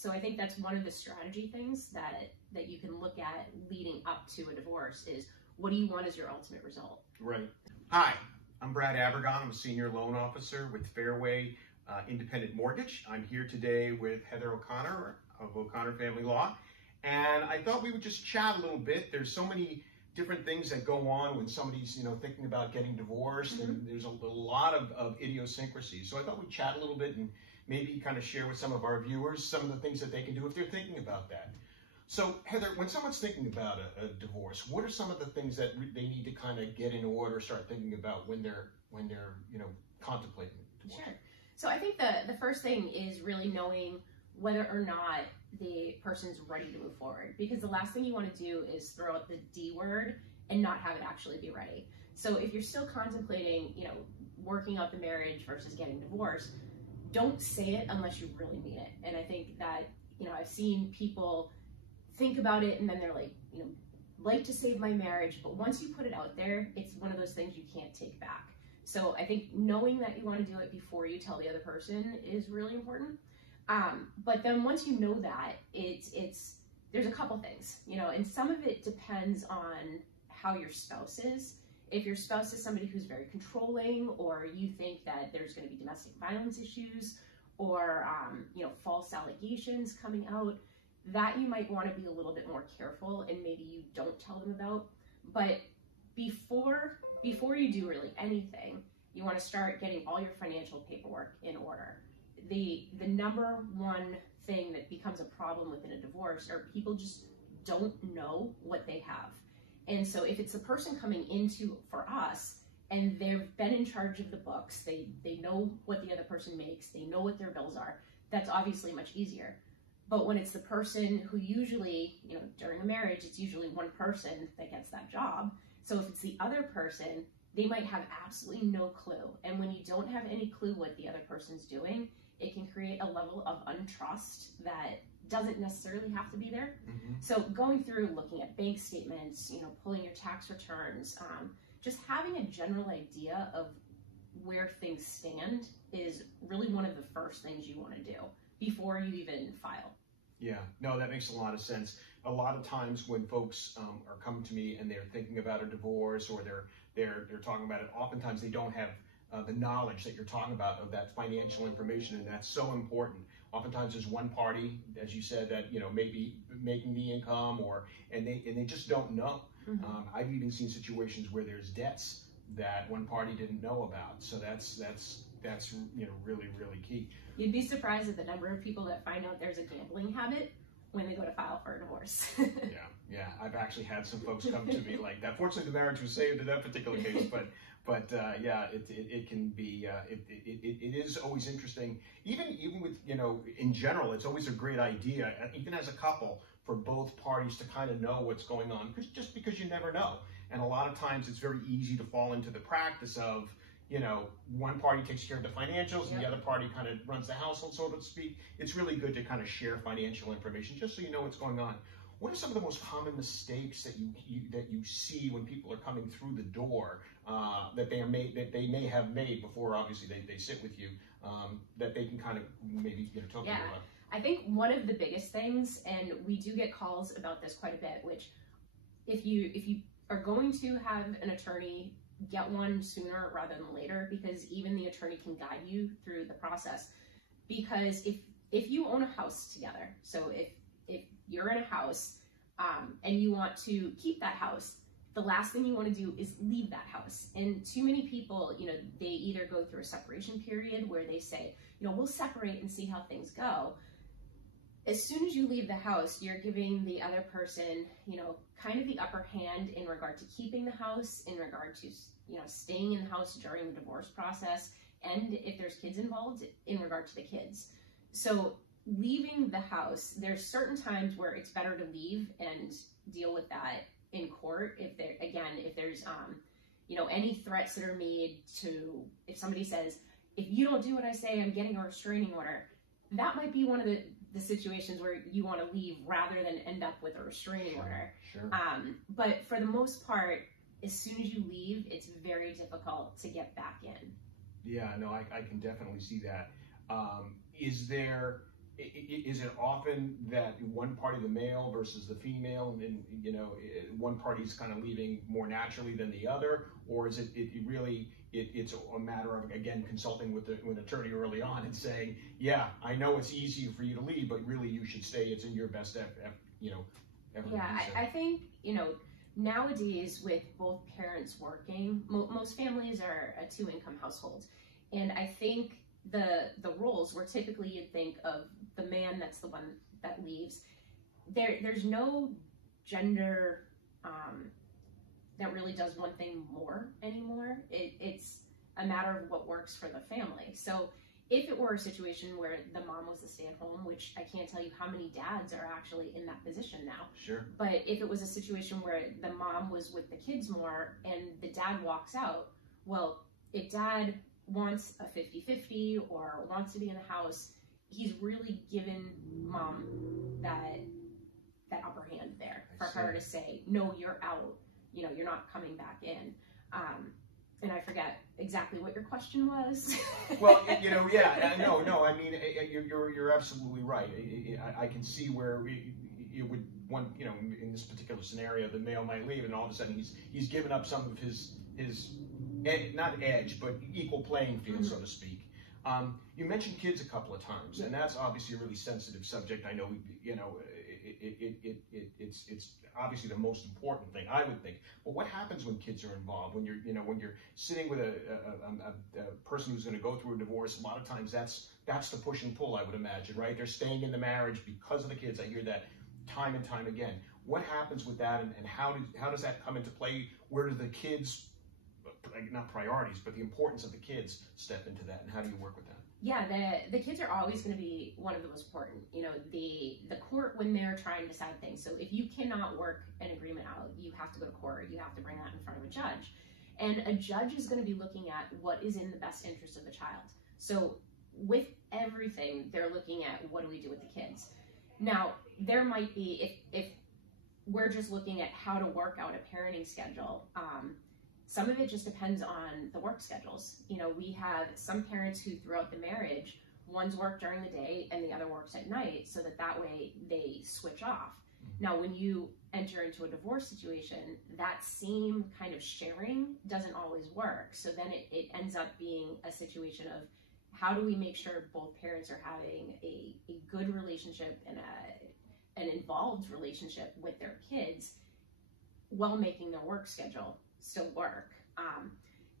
So I think that's one of the strategy things that you can look at leading up to a divorce is, what do you want as your ultimate result? Right. Hi, I'm Brad Avergon. I'm a senior loan officer with Fairway Independent Mortgage. I'm here today with Heather O'Connor of O'Connor Family Law, and I thought we would just chat a little bit. There's so many different things that go on when somebody's, thinking about getting divorced, and there's a lot of idiosyncrasies. So I thought we'd chat a little bit and maybe kind of share with some of our viewers some of the things that they can do if they're thinking about that. So Heather, when someone's thinking about a divorce, what are some of the things that they need to kind of get in order, start thinking about when they're contemplating divorce? Sure. So I think the first thing is really knowing whether or not the person's ready to move forward, because the last thing you want to do is throw out the D word and not have it actually be ready. So if you're still contemplating, working out the marriage versus getting divorced, don't say it unless you really mean it. And I think that, I've seen people think about it and then they're like to save my marriage, but once you put it out there, it's one of those things you can't take back. So I think knowing that you want to do it before you tell the other person is really important. But then once you know that, there's a couple things, and some of it depends on how your spouse is. If your spouse is somebody who's very controlling, or you think that there's going to be domestic violence issues, or false allegations coming out, that you might want to be a little bit more careful and maybe you don't tell them about. But before you do really anything, you want to start getting all your financial paperwork in order. The number one thing that becomes a problem within a divorce are people just don't know what they have. And so if it's a person coming into for us and they've been in charge of the books, they know what the other person makes, they know what their bills are, that's obviously much easier. But when it's the person who usually, during a marriage, it's usually one person that gets that job. So if it's the other person, they might have absolutely no clue. And when you don't have any clue what the other person's doing, it can create a level of untrust that doesn't necessarily have to be there. So going through, looking at bank statements, pulling your tax returns, just having a general idea of where things stand is really one of the first things you want to do before you even file. Yeah, no, that makes a lot of sense. A lot of times when folks are coming to me and they're thinking about a divorce, or they're talking about it, oftentimes they don't have the knowledge that you're talking about of that financial information, and that's so important. Oftentimes there's one party, as you said, that maybe making the income, and they just don't know. I've even seen situations where there's debts that one party didn't know about. So that's really, really key. You'd be surprised at the number of people that find out there's a gambling habit when they go to file for a divorce. Yeah. I've actually had some folks come to me like that. Fortunately, the marriage was saved in that particular case, but yeah, it can be. It is always interesting. Even with in general, it's always a great idea, even as a couple, for both parties to kind of know what's going on, because you never know. And a lot of times it's very easy to fall into the practice of, one party takes care of the financials and the other party kind of runs the household, so to speak. It's really good to kind of share financial information just so you know what's going on. What are some of the most common mistakes that you see when people are coming through the door that they may have made before, obviously, they sit with you, that they can kind of maybe talk to you about? I think one of the biggest things, and we do get calls about this quite a bit, which if you are going to have an attorney, get one sooner rather than later, because even the attorney can guide you through the process. Because if you own a house together, so if you're in a house and you want to keep that house, the last thing you want to do is leave that house. And too many people, they either go through a separation period where they say, we'll separate and see how things go. As soon as you leave the house, you're giving the other person, kind of the upper hand in regard to keeping the house, in regard to, staying in the house during the divorce process, and if there's kids involved, in regard to the kids. So leaving the house, there's certain times where it's better to leave and deal with that in court. If there's any threats that are made to, if somebody says, if you don't do what I say, I'm getting a restraining order, that might be one of the situations where you want to leave rather than end up with a restraining order. Sure. But for the most part, as soon as you leave, it's very difficult to get back in. Yeah, no, I can definitely see that. Is there is it often that one party, the male versus the female, and one party's kind of leaving more naturally than the other, or is it really it's a matter of, again, consulting with an attorney early on and saying, yeah, I know it's easier for you to leave, but really you should stay. It's in your best effort. Yeah, I think nowadays with both parents working, most families are a two-income household, and I think the roles where typically you'd think of the man that's the one that leaves, there's no gender that really does one thing more anymore. It's a matter of what works for the family. So if it were a situation where the mom was the stay-at-home, which I can't tell you how many dads are actually in that position now. Sure. But if it was a situation where the mom was with the kids more and the dad walks out, well, if dad wants a 50-50 or wants to be in the house, he's really given mom that upper hand there for her to say, no, you're out, you're not coming back in. And I forget exactly what your question was. Well, yeah, no. I mean, you're absolutely right. I can see where you would in this particular scenario, the male might leave, and all of a sudden he's given up some of his not edge, but equal playing field, so to speak. You mentioned kids a couple of times, and that's obviously a really sensitive subject. I know, it's obviously the most important thing, I would think. But what happens when kids are involved? When you're sitting with a person who's going to go through a divorce, a lot of times that's the push and pull, I would imagine, right? They're staying in the marriage because of the kids. I hear that time and time again. What happens with that, and how does that come into play? Where do the kids, not priorities, but the importance of the kids step into that, and how do you work with that? Yeah, the kids are always going to be one of the most important. The court, when they're trying to decide things. So if you cannot work an agreement out, you have to go to court. You have to bring that in front of a judge. And a judge is going to be looking at what is in the best interest of the child. So with everything, they're looking at what do we do with the kids. Now, there might be, if we're just looking at how to work out a parenting schedule, some of it just depends on the work schedules. We have some parents who throughout the marriage, one's work during the day and the other works at night, so that way they switch off. Now, when you enter into a divorce situation, that same kind of sharing doesn't always work. So then it ends up being a situation of how do we make sure both parents are having a good relationship and an involved relationship with their kids while making their work schedule still work.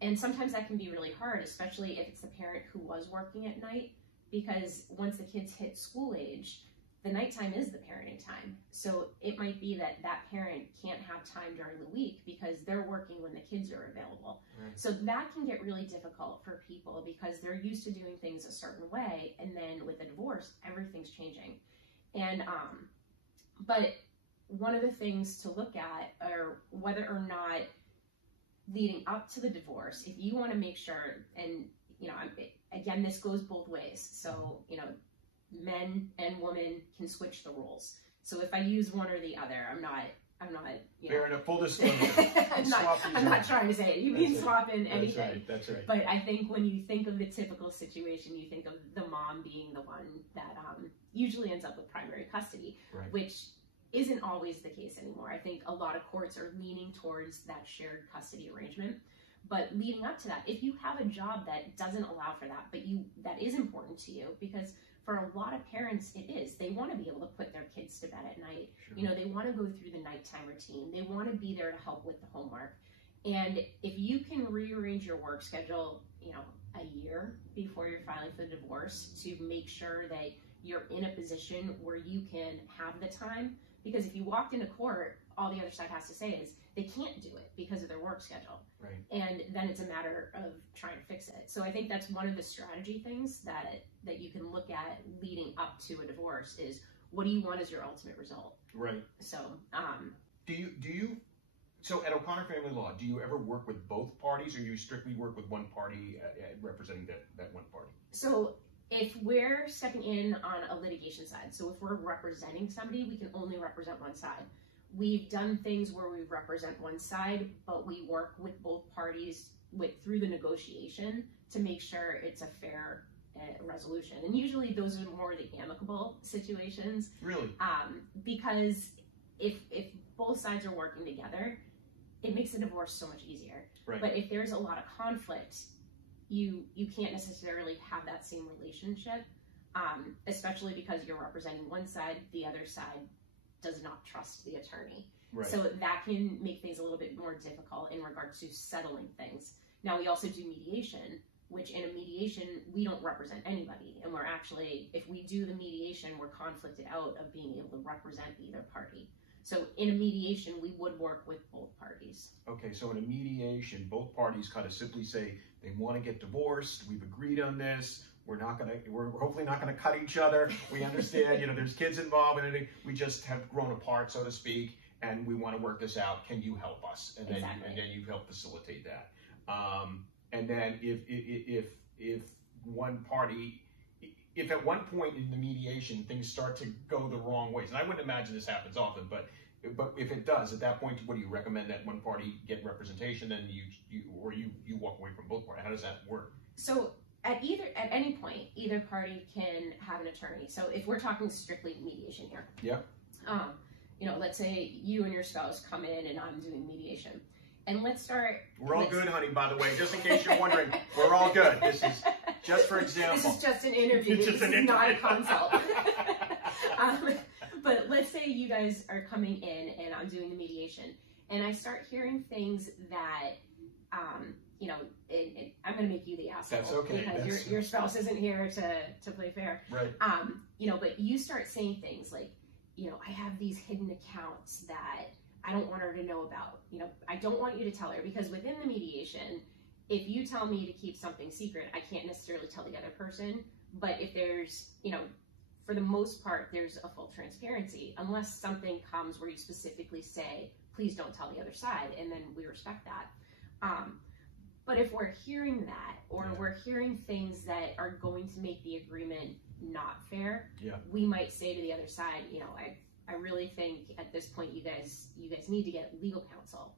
And sometimes that can be really hard, especially if it's the parent who was working at night, because once the kids hit school age, the nighttime is the parenting time. So it might be that parent can't have time during the week because they're working when the kids are available. Right. So that can get really difficult for people because they're used to doing things a certain way, and then with a divorce, everything's changing. And but one of the things to look at are whether or not leading up to the divorce, if you want to make sure, and again, this goes both ways. So men and women can switch the roles. So if I use one or the other, I'm not. Fair enough. Full disclosure. I'm not trying to say it. You mean swap in anything. That's right. But I think when you think of the typical situation, you think of the mom being the one that usually ends up with primary custody, right, which isn't always the case anymore. I think a lot of courts are leaning towards that shared custody arrangement. But leading up to that, if you have a job that doesn't allow for that, but that is important to you, because for a lot of parents it is. They want to be able to put their kids to bed at night. Sure. They want to go through the nighttime routine. They want to be there to help with the homework. And if you can rearrange your work schedule, a year before you're filing for the divorce to make sure that you're in a position where you can have the time. Because if you walked into court, all the other side has to say is they can't do it because of their work schedule. Right. And then it's a matter of trying to fix it. So I think that's one of the strategy things that you can look at leading up to a divorce is, what do you want as your ultimate result? Right. So so at O'Connor Family Law, do you ever work with both parties, or you strictly work with one party representing that one party? So if we're stepping in on a litigation side, so if we're representing somebody, we can only represent one side. We've done things where we represent one side, but we work with both parties through the negotiation to make sure it's a fair a resolution. And usually those are more the amicable situations. Really? Because if both sides are working together, it makes the divorce so much easier. Right. But if there's a lot of conflict, you can't necessarily have that same relationship, especially because you're representing one side, the other side does not trust the attorney. Right. So that can make things a little bit more difficult in regards to settling things. Now, we also do mediation, which in a mediation, we don't represent anybody. And we're actually, if we do the mediation, we're conflicted out of being able to represent either party. So in a mediation, we would work with both parties. Okay, so in a mediation, both parties kind of simply say they want to get divorced. We've agreed on this. We're hopefully not going to cut each other. We understand, there's kids involved, and we just have grown apart, so to speak, and we want to work this out. Can you help us? And then, exactly. and then you help facilitate that. And then if one party, if at one point in the mediation things start to go the wrong ways, and I wouldn't imagine this happens often, but if it does, at that point, what do you recommend that one party get representation, and you walk away from both parties? How does that work? So at any point, either party can have an attorney. So if we're talking strictly mediation here, let's say you and your spouse come in and I'm doing mediation. And let's start. We're all good, honey, by the way, just in case you're wondering. We're all good. This is just for example. This is just an interview. This is not a consult. But let's say you guys are coming in and I'm doing the mediation. And I start hearing things that, I'm going to make you the asshole. That's okay. Because your spouse isn't here to play fair. Right. But you start saying things like, I have these hidden accounts that I don't want her to know about. I don't want you to tell her, because within the mediation, if you tell me to keep something secret, I can't necessarily tell the other person. But if there's, for the most part, there's a full transparency, unless something comes where you specifically say, please don't tell the other side, and then we respect that. But if we're hearing that, or we're hearing things that are going to make the agreement not fair, we might say to the other side, I really think at this point you guys need to get legal counsel,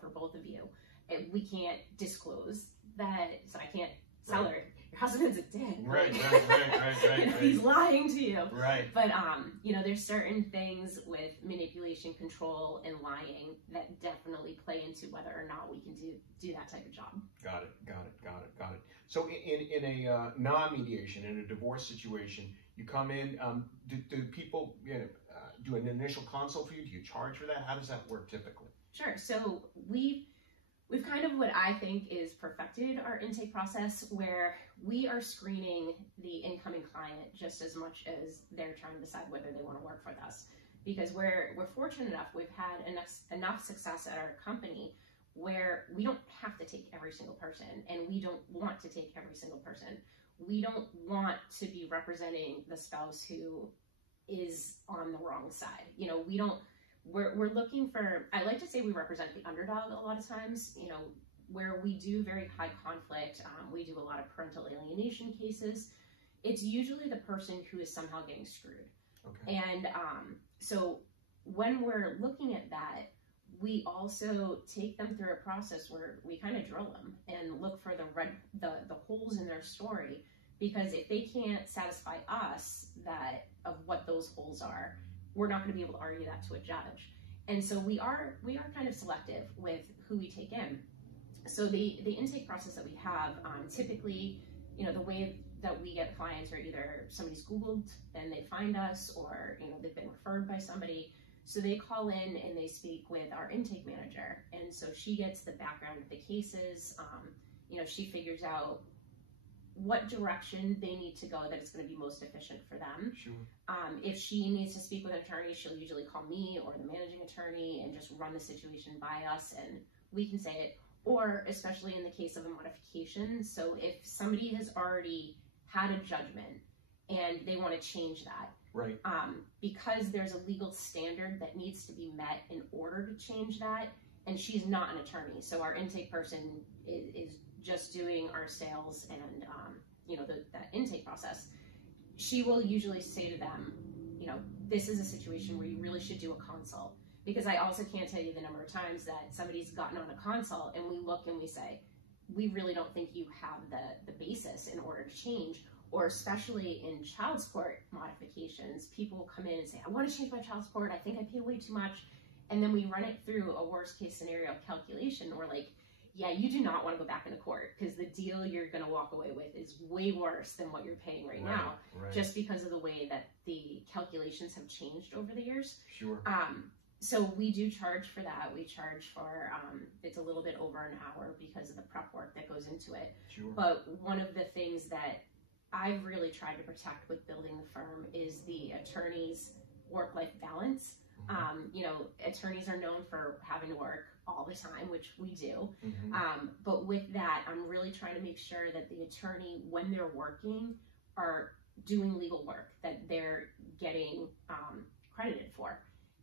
for both of you. And we can't disclose that, so I can't tell her your husband's a dick. Right. He's lying to you. Right. But there's certain things with manipulation, control, and lying that definitely play into whether or not we can do that type of job. Got it. So in a non-mediation, in a divorce situation, you come in, do people do an initial consult for you? Do you charge for that? How does that work typically? Sure. So we've kind of, what I think is perfected our intake process, where we are screening the incoming client just as much as they're trying to decide whether they want to work with us. Because we're fortunate enough, we've had enough success at our company where we don't have to take every single person, and we don't want to take every single person. We don't want to be representing the spouse who is on the wrong side. We're looking for, I like to say we represent the underdog a lot of times, where we do very high conflict. We do a lot of parental alienation cases. It's usually the person who is somehow getting screwed. Okay. And so when we're looking at that, we also take them through a process where we kind of drill them and look for the holes in their story, because if they can't satisfy us of what those holes are, we're not going to be able to argue that to a judge. And so we are kind of selective with who we take in. So the intake process that we have, typically, the way that we get clients are either somebody's Googled and they find us, or they've been referred by somebody. So they call in and they speak with our intake manager, and so she gets the background of the cases. She figures out what direction they need to go that is going to be most efficient for them. Sure. If she needs to speak with an attorney, she'll usually call me or the managing attorney and just run the situation by us, and we can say it. Or especially in the case of a modification, so if somebody has already had a judgment and they want to change that, right? Because there's a legal standard that needs to be met in order to change that, and she's not an attorney, so our intake person is just doing our sales and that intake process. She will usually say to them, this is a situation where you really should do a consult, because I also can't tell you the number of times that somebody's gotten on a consult and we look and we say, we really don't think you have the basis in order to change, or especially in child support modifications, people come in and say, I want to change my child support. I think I pay way too much. And then we run it through a worst case scenario calculation. We're like, yeah, you do not want to go back into court because the deal you're going to walk away with is way worse than what you're paying right now, just because of the way that the calculations have changed over the years. Sure. So we do charge for that. We charge for, it's a little bit over an hour because of the prep work that goes into it. Sure. But one of the things that I've really tried to protect with building the firm is the attorney's work-life balance. You know, attorneys are known for having to work all the time, which we do. But with that, I'm really trying to make sure that the attorney, when they're working, are doing legal work that they're getting credited for.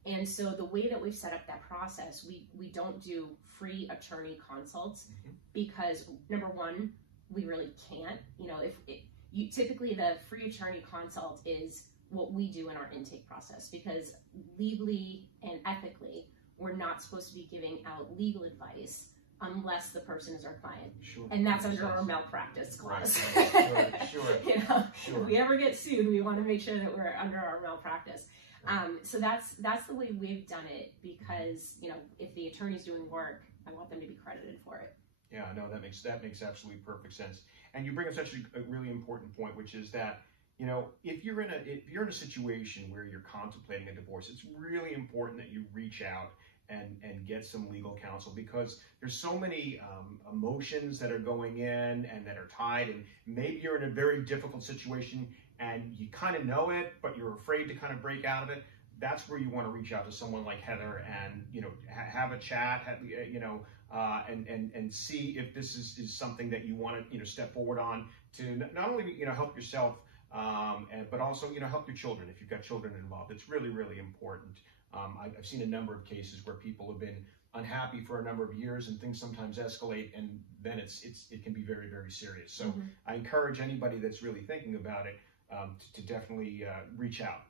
And so the way that we've set up that process, we don't do free attorney consults because, number one, we really can't. You know, typically the free attorney consult is what we do in our intake process, because legally and ethically, we're not supposed to be giving out legal advice unless the person is our client. Sure. And that's under our malpractice clause. Right. Sure. You know, if we ever get sued, we want to make sure that we're under our malpractice. So that's the way we've done it, because, you know, if the attorney's doing work, I want them to be credited for it. Yeah, no, that makes absolutely perfect sense. And you bring up such a really important point, which is that, you know, if you're in a situation where you're contemplating a divorce, it's really important that you reach out and get some legal counsel, because there's so many emotions that are going in and that are tied, and maybe you're in a very difficult situation and you kind of know it, but you're afraid to kind of break out of it. That's where you want to reach out to someone like Heather and, you know, have a chat, and see if this is something that you want to, you know, step forward on to not only, you know, help yourself, but also, you know, help your children if you've got children involved. It's really, really important. I've seen a number of cases where people have been unhappy for a number of years, and things sometimes escalate, and then it can be very, very serious. So I encourage anybody that's really thinking about it to definitely reach out.